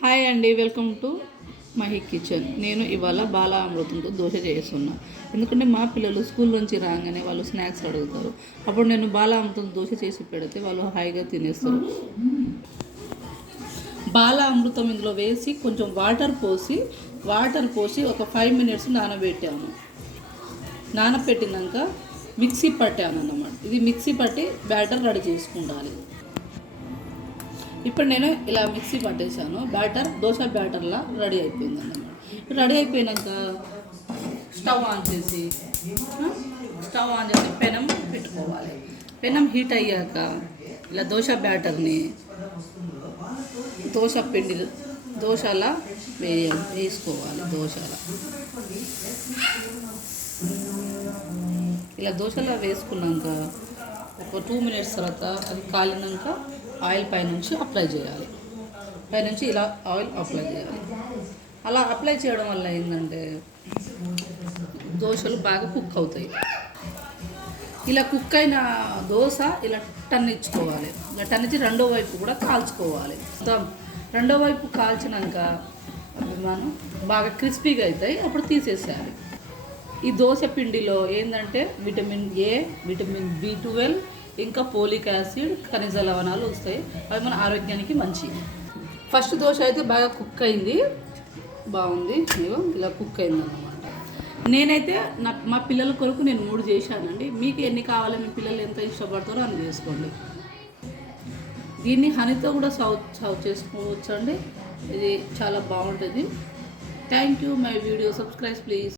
Hi అండి, welcome to my kitchen. నేను ఇవాళ బాల అమృతంతో దోశ చేస్తున్నా. ఎందుకంటే మా పిల్లలు స్కూల్ నుంచి రాగానే వాళ్ళు స్నాక్స్ అడుగుతారు. అప్పుడు నేను బాల అమృతం దోశ చేసి పెడితే వాళ్ళు హాయిగా తినేస్తారు. బాల అమృతం ఇందులో వేసి కొంచెం వాటర్ పోసి ఒక 5 minutes నానబెట్టాను. నానబెట్టినాక మిక్సీ పట్టాను అన్నమాట. ఇది మిక్సీ పట్టి బ్యాటర్ రెడీ చేసుకుండాలి. ఇప్పుడు నేను ఇలా మిక్సీ పట్టేసాను. బ్యాటర్ దోశ బ్యాటర్లా రెడీ అయిపోయింది అన్నమాట. రెడీ అయిపోయినాక స్టవ్ ఆన్ చేసి పెనం పెట్టుకోవాలి. పెనం హీట్ అయ్యాక ఇలా దోశ బ్యాటర్ని దోశ పిండి దోశలా వేసుకోవాలి. ఇలా దోశలా వేసుకున్నాక ఒక 2 minutes తర్వాత అది కాలినాక ఆయిల్ పైనుంచి అప్లై చేయాలి. పైనుంచి ఇలా ఆయిల్ అప్లై చేయాలి. అలా అప్లై చేయడం వల్ల ఏంటంటే దోశలు బాగా కుక్ అవుతాయి. ఇలా కుక్ అయిన దోశ ఇలా టన్నిచ్చుకోవాలి. ఇలా టన్నిచ్చి రెండో వైపు కూడా కాల్చుకోవాలి. రెండో వైపు కాల్చినాక మనం బాగా క్రిస్పీగా అవుతాయి. అప్పుడు తీసేసేయాలి. ఈ దోశ పిండిలో ఏంటంటే విటమిన్ ఏ, విటమిన్ B12, ఇంకా పోలిక్ యాసిడ్, ఖనిజ లవణాలు వస్తాయి. అవి మన ఆరోగ్యానికి మంచిది. ఫస్ట్ దోశ అయితే బాగా కుక్ అయింది, బాగుంది. ఇలా కుక్ అయింది అన్నమాట. నేనైతే మా పిల్లల కొరకు నేను 3 చేశానండి. మీకు ఎన్ని కావాలి, మీ పిల్లలు ఎంత ఇష్టపడతారో అని చేసుకోండి. దీన్ని హనీతో కూడా సర్వ్ చేసుకోవచ్చు అండి. ఇది చాలా బాగుంటుంది. Thank you. My video subscribe please.